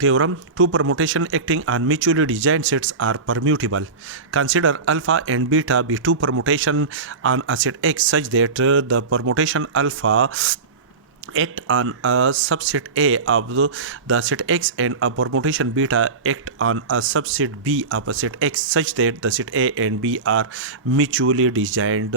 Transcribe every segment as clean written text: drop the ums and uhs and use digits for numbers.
Theorem: two permutation acting on mutually disjoint sets are permutable. Consider alpha and beta be two permutation on a set X such that the permutation alpha act on a subset A of the set X and a permutation beta act on a subset B of a set X such that the set A and B are mutually disjoint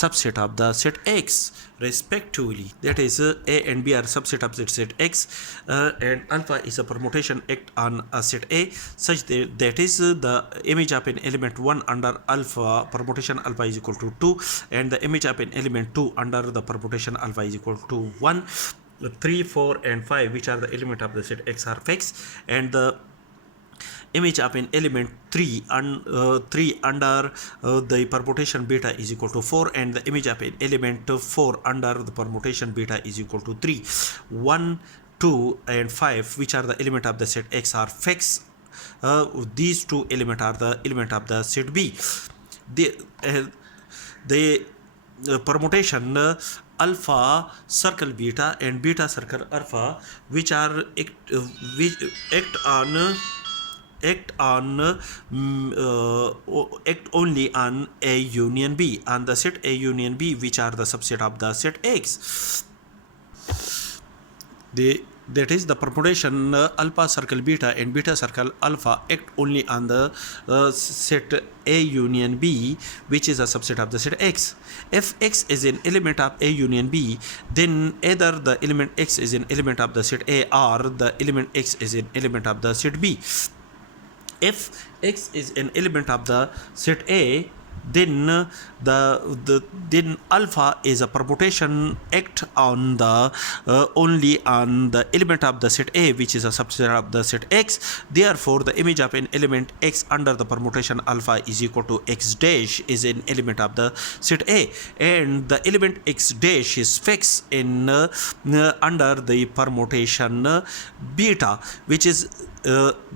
subset of the set X respectively. That is, A and B are subset of the set X, and alpha is a permutation act on a set A such that is the image of an element 1 under alpha permutation alpha is equal to 2, and the image of an element 2 under the permutation alpha is equal to 1. 3, 4 and 5, which are the element of the set X, are fixed, and the image of an element 3 under the permutation beta is equal to 4, and the image of an element 4 under the permutation beta is equal to 3. 1, 2 and 5, which are the element of the set X, are fixed. These two elements are the element of the set B. The permutation alpha circle beta and beta circle alpha, which are act only on A union B, on the set A union B, which are the subset of the set X. That is, the permutation alpha circle beta and beta circle alpha act only on the set A union B, which is a subset of the set X. If X is an element of A union B, then either the element X is an element of the set A or the element X is an element of the set B. If X is an element of the set A, then then alpha is a permutation act on the only on the element of the set A, which is a subset of the set X. Therefore, the image of an element X under the permutation alpha is equal to X dash is an element of the set A, and the element X dash is fixed in under the permutation beta, which is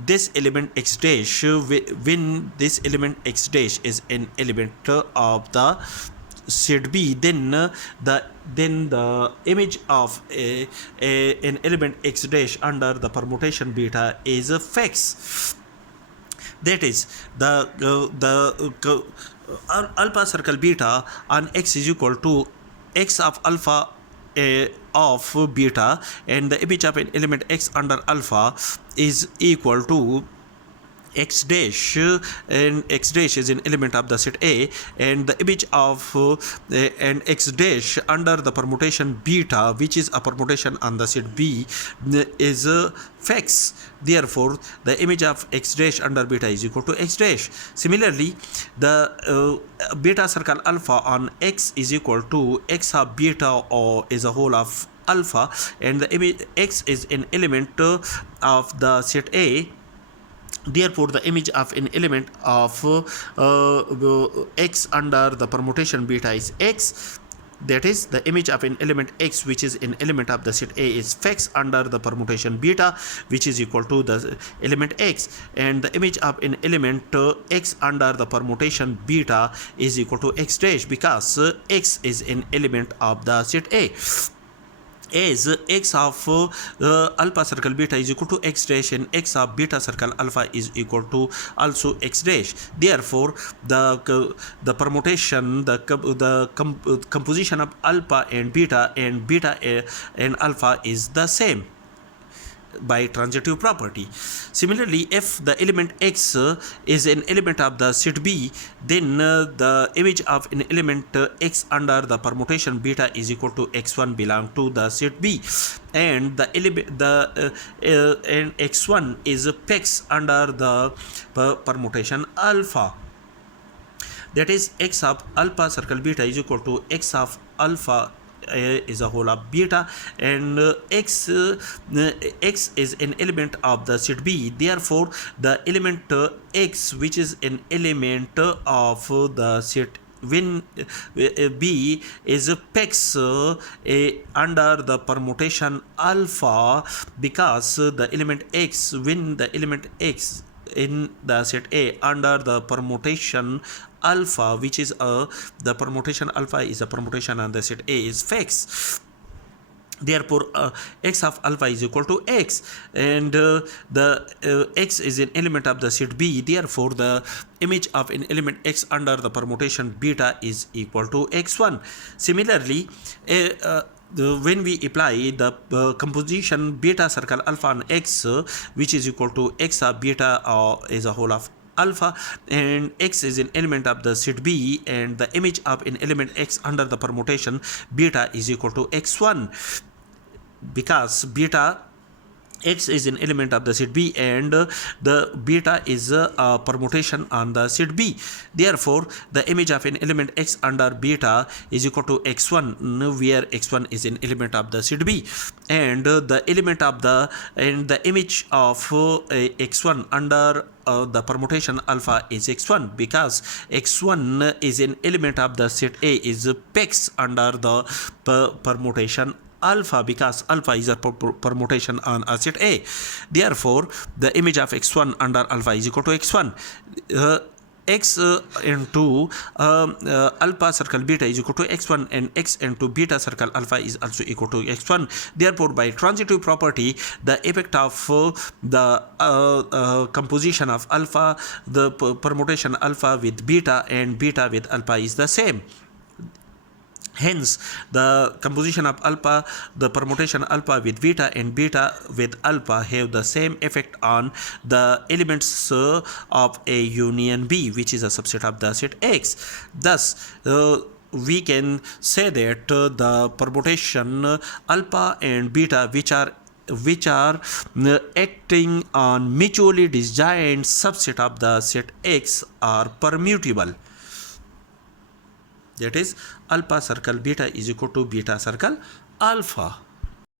this element X dash. When this element X dash is an element of the set B, then the image of an element X dash under the permutation beta is fixed. That is, the alpha circle beta on X is equal to X of alpha of beta, and the image of an element X under alpha is equal to X dash, and X dash is an element of the set A, and the image of an X dash under the permutation beta, which is a permutation on the set B, is fixed. Therefore, the image of X dash under beta is equal to X dash. Similarly, the beta circle alpha on X is equal to X of beta or is a whole of alpha, and the image X is an element of the set A. Therefore, the image of an element of X under the permutation beta is X. That is, the image of an element X, which is an element of the set A, is fixed under the permutation beta, which is equal to the element X, and the image of an element X under the permutation beta is equal to X dash, because X is an element of the set A. As X of alpha circle beta is equal to X dash, and X of beta circle alpha is equal to also X dash. Therefore, the permutation, the composition of alpha and beta and alpha is the same by transitive property. Similarly, if the element X is an element of the set B, then the image of an element X under the permutation beta is equal to X1 belong to the set B, and the and X1 is fixed under the permutation alpha. That is, X of alpha circle beta is equal to X of alpha is a whole of beta, and X is an element of the set B. Therefore, the element X, which is an element of the set when B is fixed under the permutation alpha, because the element X, when the element X in the set A under the permutation alpha, which is the permutation alpha is a permutation on the set A, is fixed. Therefore x of alpha is equal to x, and the x is an element of the set B. Therefore the image of an element x under the permutation beta is equal to x1. Similarly, when we apply the composition beta circle alpha on x, which is equal to x of beta as a whole of alpha, and x is an element of the set B, and the image of an element x under the permutation beta is equal to x1, because beta x is an element of the set B and the beta is a permutation on the set B. Therefore the image of an element x under beta is equal to x1, where x1 is an element of the set B, and the element of the image of x1 under the permutation alpha is x1, because x1 is an element of the set A is pex under the permutation alpha, because alpha is a permutation on a set A. Therefore the image of x1 under alpha is equal to x1. X into alpha circle beta is equal to x1, and x into beta circle alpha is also equal to x1. Therefore by transitive property, the effect of the composition of alpha, the permutation alpha with beta and beta with alpha is the same. Hence the composition of alpha, the permutation alpha with beta and beta with alpha have the same effect on the elements of A union B, which is a subset of the set X. Thus we can say that the permutation alpha and beta, which are acting on mutually disjoint subset of the set X, are permutable. That is, alpha circle beta is equal to beta circle alpha.